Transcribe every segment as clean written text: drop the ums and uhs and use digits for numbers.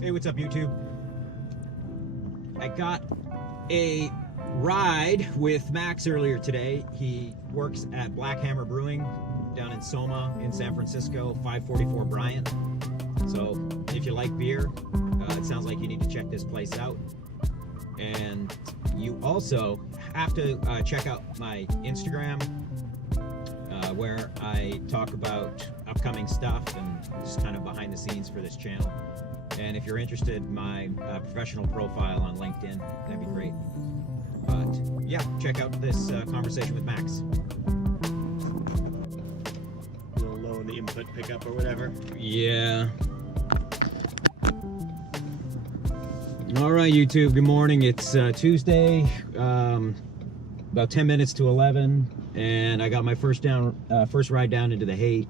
Hey, what's up, YouTube? I got a ride with Max earlier today. He works at Blackhammer Brewing down in Soma in San Francisco, 544 Bryant. So if you like beer, it sounds like you need to check this place out. And you also have to check out my Instagram, where I talk about upcoming stuff and just kind of behind the scenes for this channel. And if you're interested, my professional profile on LinkedIn, that'd be great. But yeah, check out this conversation with Max. A little low in the input pickup or whatever. Yeah. All right, YouTube, good morning. It's Tuesday, about 10 minutes to 11, and I got my first ride down into the Haight.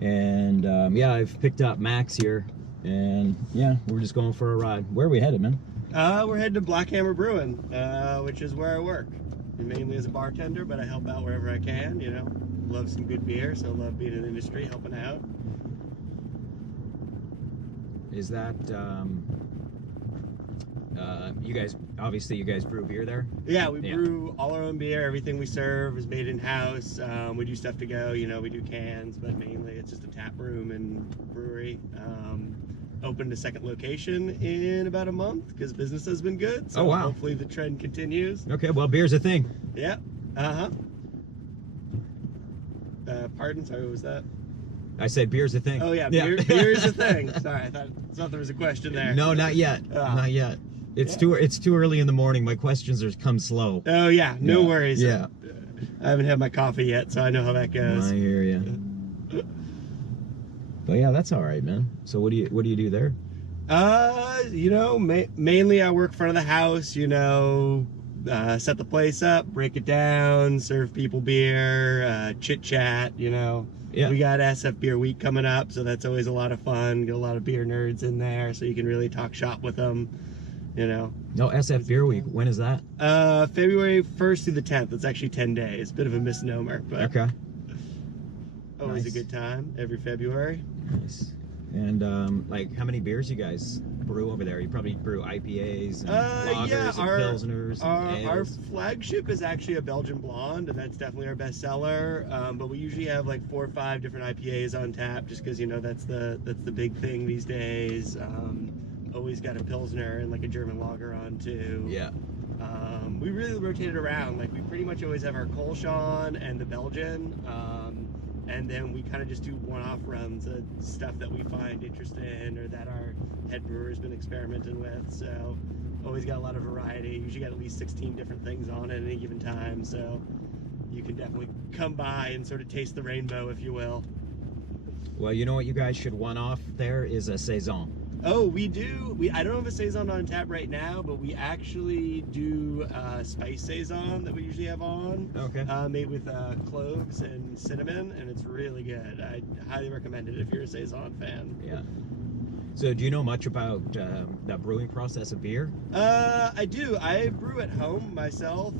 And yeah, I've picked up Max here. And yeah, we're just going for a ride. Where are we headed, man? We're headed to Blackhammer Brewing, which is where I work. Mainly as a bartender, but I help out wherever I can, you know. Love some good beer, so love being in the industry, helping out. Is that, you guys, obviously you guys brew beer there? Yeah, we brew all our own beer. Everything we serve is made in-house. We do stuff to go, you know, we do cans, but mainly it's just a tap room and brewery. Opened a second location in about a month because business has been good. So hopefully the trend continues. Okay, well, beer's a thing. Yeah. Pardon? Sorry, what was that? I said beer's a thing. Oh yeah, beer's a thing. Sorry, I thought there was a question there. No, not yet. Not yet. It's too early in the morning. My questions come slow. Oh yeah, no worries. Yeah. I haven't had my coffee yet, so I know how that goes. I hear you. But yeah, that's all right, man. So what do you do there? You know, mainly I work front of the house, you know, set the place up, break it down, serve people beer, chit chat, you know. Yeah. We got SF Beer Week coming up, so that's always a lot of fun. Get a lot of beer nerds in there, so you can really talk shop with them, you know. No, SF Beer Week. When is that? February 1st through the 10th. It's actually 10 days. Bit of a misnomer, but okay. Always a good time every February. Nice. And like, how many beers you guys brew over there? You probably brew IPAs and lagers and pilsners and our ales. flagship is actually a Belgian blonde, and that's definitely our best seller. But we usually have like 4 or 5 different IPAs on tap, just because, you know, that's the big thing these days. Always got a pilsner and like a German lager on too. Yeah. We really rotate it around. Like, we pretty much always have our Kolschan and the Belgian. And then we kind of just do one-off runs of stuff that we find interesting or that our head brewer's been experimenting with. So always got a lot of variety. Usually got at least 16 different things on at any given time. So you can definitely come by and sort of taste the rainbow, if you will. Well, you know what you guys should one-off there is a Saison. Oh, we do. I don't have a Saison on tap right now, but we actually do spice Saison that we usually have on. Okay. Made with cloves and cinnamon, and it's really good. I highly recommend it if you're a Saison fan. Yeah. So do you know much about the brewing process of beer? I do. I brew at home myself.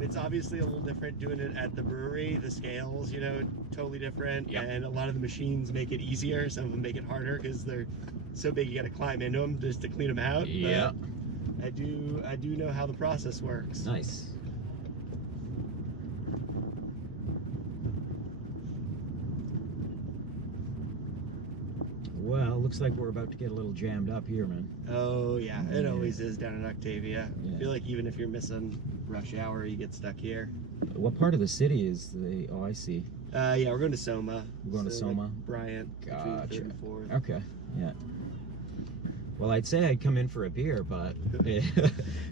It's obviously a little different doing it at the brewery. The scales, you know, totally different. Yep. And a lot of the machines make it easier. Some of them make it harder because they're so big you got to climb into them just to clean them out. Yeah. But I do know how the process works. Nice. Well, looks like we're about to get a little jammed up here, man. Oh yeah, it always is down in Octavia. Yeah. I feel like even if you're missing rush hour, you get stuck here. What part of the city is the? Oh, I see. Yeah, we're going to Soma. We're going to Soma. Like Bryant. Gotcha. Okay. Yeah. Well, I'd say I'd come in for a beer, but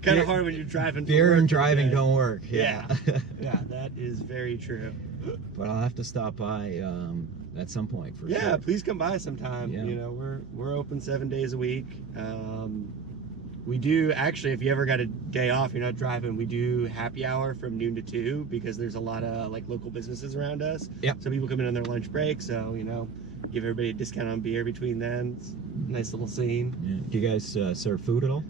kind of hard when you're driving. Beer and driving don't work. Yeah. Yeah, that is very true. But I'll have to stop by at some point for sure. Yeah, please come by sometime. Yeah. You know, we're open 7 days a week. We do actually, if you ever got a day off, you're not driving, we do happy hour from noon to 2 because there's a lot of like local businesses around us. Yeah. So people come in on their lunch break, so you know, give everybody a discount on beer between then. It's a nice little scene. Yeah. Do you guys serve food at all?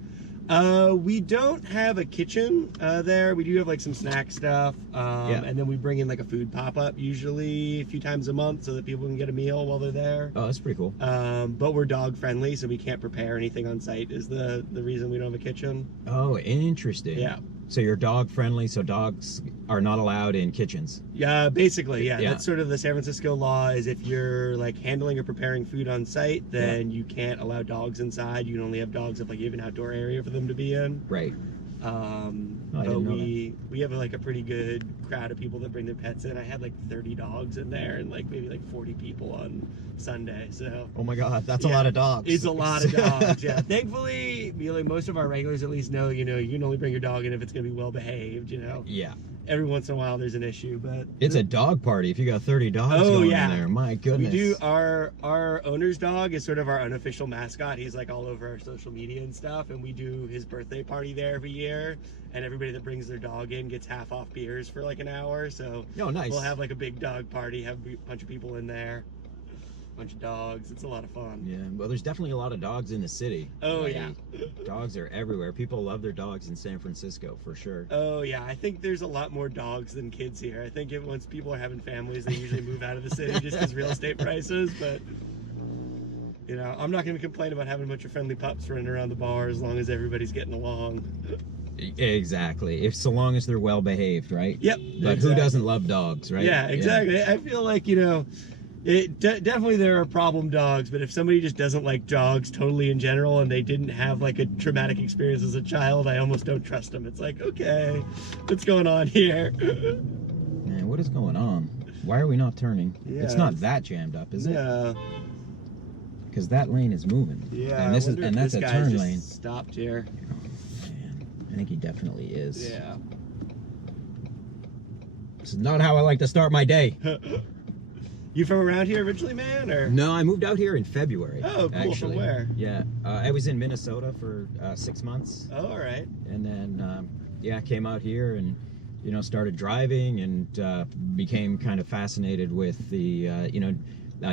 We don't have a kitchen there. We do have like some snack stuff, and then we bring in like a food pop-up usually a few times a month so that people can get a meal while they're there. Oh, that's pretty cool. But we're dog friendly, so we can't prepare anything on site is the reason we don't have a kitchen. Oh, interesting. Yeah. So you're dog friendly, so dogs are not allowed in kitchens. Yeah, basically, yeah. That's sort of the San Francisco law is if you're like handling or preparing food on site, then you can't allow dogs inside. You can only have dogs if like you have an outdoor area for them to be in. Right. But we have like a pretty good crowd of people that bring their pets in. I had like 30 dogs in there and like maybe like 40 people on Sunday. So oh my God, that's a lot of dogs. It's a lot of dogs. Yeah. Thankfully, like most of our regulars at least know, you can only bring your dog in if it's gonna be well behaved. Yeah. Every once in a while there's an issue, but it's a dog party if you got 30 dogs going in there. My goodness. We do. Our owner's dog is sort of our unofficial mascot. He's like all over our social media and stuff, and we do his birthday party there every year, and everybody that brings their dog in gets half off beers for like an hour. So nice. We'll have like a big dog party, have a bunch of people in there, a bunch of dogs. It's a lot of fun. Yeah, well, there's definitely a lot of dogs in the city. Oh yeah, dogs are everywhere. People love their dogs in San Francisco for sure. Oh yeah, I think there's a lot more dogs than kids here. I think once people are having families, they usually move out of the city just because real estate prices. But I'm not going to complain about having a bunch of friendly pups running around the bar as long as everybody's getting along. Exactly. If so long as they're well behaved, right? Yep. But who doesn't love dogs, right? Yeah, exactly. Yeah. I feel like definitely there are problem dogs, but if somebody just doesn't like dogs totally in general and they didn't have like a traumatic experience as a child, I almost don't trust them. It's like, okay, what's going on here? Man, what is going on? Why are we not turning? Yeah, it's not that jammed up, is it? Yeah. Because that lane is moving. Yeah. And that's a turn lane. Stopped here. Oh, man, I think he definitely is. Yeah. This is not how I like to start my day. You from around here originally, man? Or no, I moved out here in February. Oh, cool. Actually. From where? Yeah, I was in Minnesota for 6 months. Oh, all right. And then, I came out here and, started driving and became kind of fascinated with the,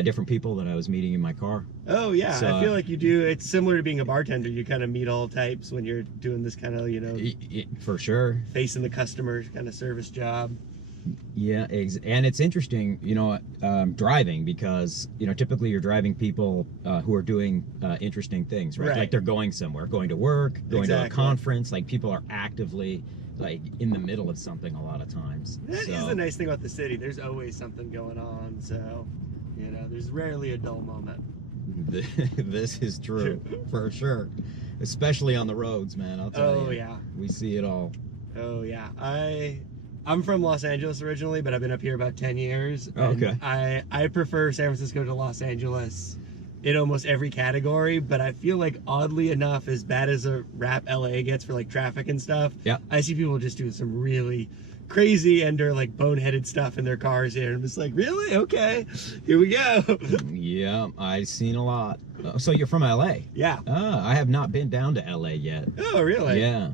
different people that I was meeting in my car. Oh, yeah. So, I feel like you do. It's similar to being a bartender. You kind of meet all types when you're doing this kind of, for sure. Facing the customer kind of service job. Yeah, and it's interesting, driving because, typically you're driving people who are doing interesting things, right? Like they're going somewhere, going to work, going to a conference, like people are actively like in the middle of something a lot of times. That is the nice thing about the city. There's always something going on, so, there's rarely a dull moment. This is true, for sure. Especially on the roads, man, I'll tell you. Oh, yeah. We see it all. Oh, yeah. I'm from Los Angeles originally, but I've been up here about 10 years. Oh, okay. I prefer San Francisco to Los Angeles in almost every category, but I feel like oddly enough, as bad as a rap LA gets for like traffic and stuff, I see people just doing some really crazy and or like boneheaded stuff in their cars here. I'm just like, really? Okay, here we go. Yeah, I've seen a lot. So you're from LA? Yeah. I have not been down to LA yet. Oh, really? Yeah.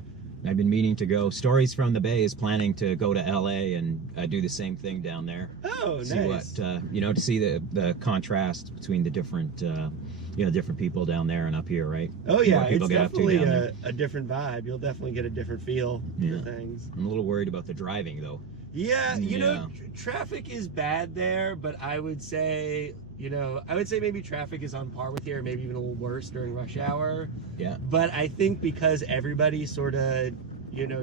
I've been meaning to go. Stories from the Bay is planning to go to LA and do the same thing down there. Oh, nice. See what to see the contrast between the different different people down there and up here, right? Oh yeah, it's definitely a different vibe. You'll definitely get a different feel for things. I'm a little worried about the driving though. Yeah, traffic is bad there, but I would say maybe traffic is on par with here, maybe even a little worse during rush hour. Yeah. But I think because everybody sort of,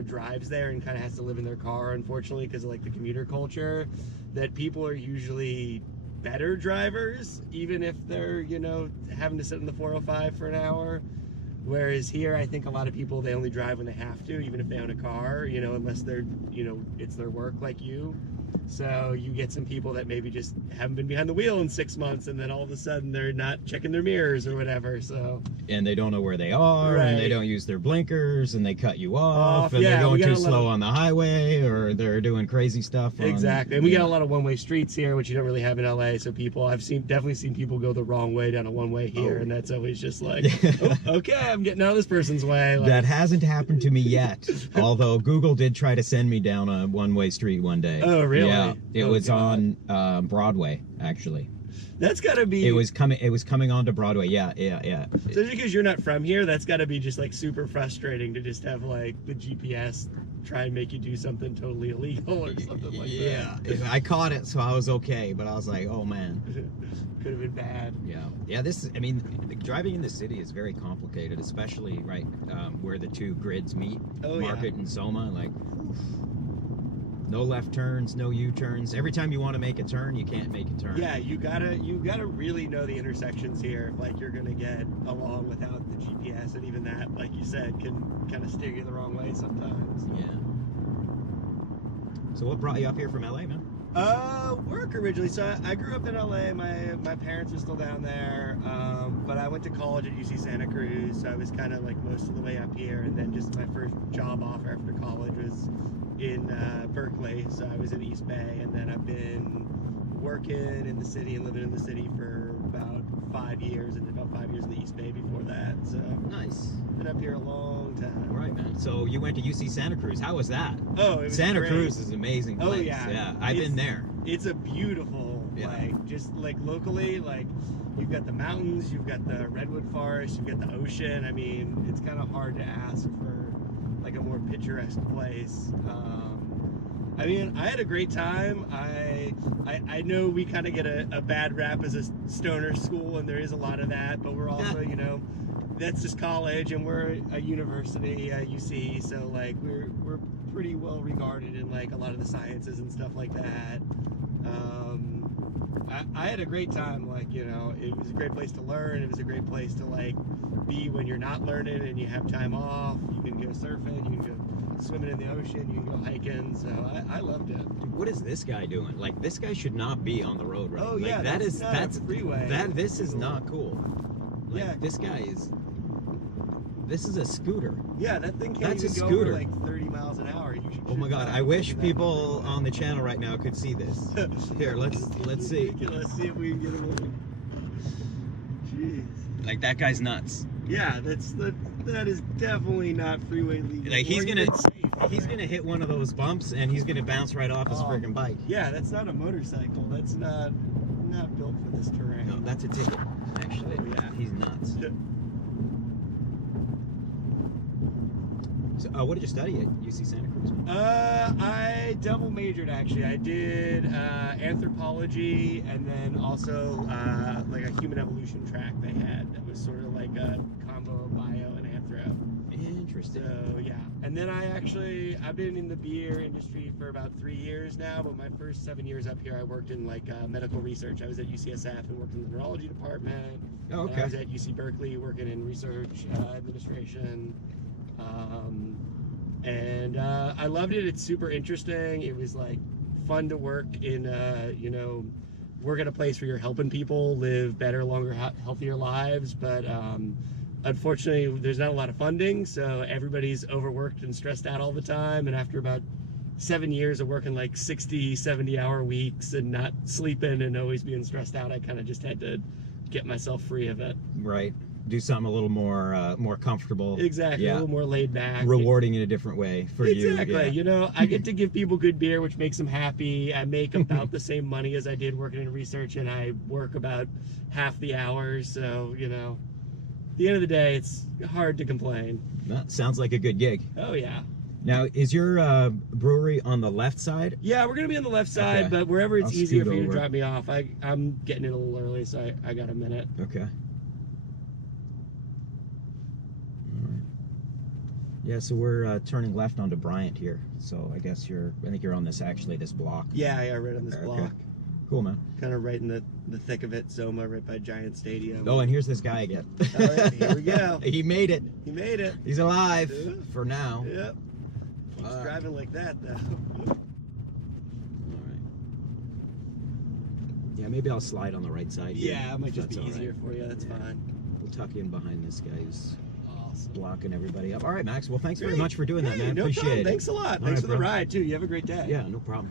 drives there and kind of has to live in their car, unfortunately, because of like the commuter culture, that people are usually better drivers, even if they're, having to sit in the 405 for an hour. Whereas here, I think a lot of people, they only drive when they have to, even if they own a car, unless they're, it's their work like you. So you get some people that maybe just haven't been behind the wheel in 6 months, and then all of a sudden they're not checking their mirrors or whatever. So and they don't know where they are, and they don't use their blinkers, and they cut you off, and yeah, they're going too slow on the highway, or they're doing crazy stuff. Exactly, and we got a lot of one-way streets here, which you don't really have in LA. So I've definitely seen people go the wrong way down a one-way here, and that's always just like, oh, okay, I'm getting out of this person's way. Like, that hasn't happened to me yet, although Google did try to send me down a one-way street one day. Oh, really? Really? Yeah, it Oh, was God. on Broadway actually. That's gotta be. It was coming onto Broadway. Yeah. So just because you're not from here, that's gotta be just like super frustrating to just have like the GPS try and make you do something totally illegal or something like Yeah, I caught it, so I was okay. But I was like, oh man. that. Could have been bad. Yeah. I mean, driving in the city is very complicated, especially right where the two grids meet, Oh, Market and Soma. Like, oof. No left turns, no U-turns. Every time you want to make a turn, you can't make a turn. Yeah, you gotta really know the intersections here. Like you're gonna get along without the GPS, and even that, like you said, can kind of steer you the wrong way sometimes. Yeah. So what brought you up here from LA, man? Work originally. So I grew up in LA. My parents are still down there, but I went to college at UC Santa Cruz. So I was kind of like most of the way up here, and then just my first job offer after college was in Berkeley. So I was in East Bay, and then I've been working in the city and living in the city for about 5 years, and about 5 years in the East Bay before that. So Nice. been up here a long time. All right, man. So you went to UC Santa Cruz. How was that? Oh, it was Santa great. Cruz is an amazing place. Oh, yeah. Yeah, I've been there. It's a beautiful, Yeah. like, just like locally, like, you've got the mountains, you've got the redwood forest, you've got the ocean. I mean, it's kind of hard to ask for, like, a more picturesque place. I mean, I had a great time. I know we kind of get a bad rap as a stoner school, and there is a lot of that, but we're also, you know, that's just college, and we're a university, UC, so, like, we're pretty well regarded in, like, a lot of the sciences and stuff like that. I had a great time. Like, you know, it was a great place to learn. It was a great place to, like, be when you're not learning and you have time off. You can go surfing, you can go swimming in the ocean, you can go hiking. So I loved it. Dude, what is this guy doing? Like, this guy should not be on the road, right? Oh, like, yeah, that's not a freeway. this is not cool. Like, Yeah. this guy is. This is a scooter. Yeah, that thing can't That's a even go scooter. over like 30 miles an hour. You should, Oh my God! I wish people on the channel right now could see this. Here, let's see. Let's see if we can get him. Jeez. Like, that guy's nuts. Yeah, that is definitely not freeway legal. Like, he's Or gonna even safe, he's right? gonna hit one of those bumps and he's gonna bounce right off his Oh. freaking bike. Yeah, that's not a motorcycle. That's not built for this terrain. No, that's a ticket. Actually, Oh, yeah. he's nuts. So, what did you study at UC Santa Cruz? I double majored actually. I did anthropology and then also like a human evolution track they had that was sort of like a combo of bio and anthro. Interesting. So yeah, and then I've been in the beer industry for about 3 years now, but my first 7 years up here I worked in like medical research. I was at UCSF and worked in the neurology department. Oh, And okay. I was at UC Berkeley working in research administration. I loved it. It's super interesting. It was like fun to work in, you know, work at a place where you're helping people live better, longer, healthier lives. But unfortunately, there's not a lot of funding, so everybody's overworked and stressed out all the time. And after about 7 years of working like 60, 70-hour weeks and not sleeping and always being stressed out, I kind of just had to get myself free of it. Right. Do something a little more comfortable. Exactly. Yeah. A little more laid back. Rewarding in a different way for you. Exactly. Yeah. You know, I get to give people good beer, which makes them happy. I make about the same money as I did working in research, and I work about half the hours. So, you know, at the end of the day, it's hard to complain. That sounds like a good gig. Oh, yeah. Now, is your brewery on the left side? Yeah, we're going to be on the left side, Okay. but wherever it's I'll easier scoot for you to over. drop me off. I'm getting in a little early, so I got a minute. Okay. Yeah, so we're turning left onto Bryant here. So I guess I think you're on this block. Yeah, right on this Okay. block. Cool, man. Kind of right in the thick of it, Soma, right by Giant Stadium. Oh, and here's this guy again. All right, here we go. He made it. He made it. He's alive Yeah. for now. Yep. Keeps driving like that, though. All right. Yeah, maybe I'll slide on the right side here. Yeah, it might if just be that's all easier right. for you. That's Yeah. fine. We'll tuck in behind this guy who's Awesome. blocking everybody up. All right, Max. Well, thanks very Great. much for doing that, Hey, man. no Appreciate problem. it. Thanks a lot. All Thanks right, for the bro. ride, too. You have a great day. Yeah, no problem.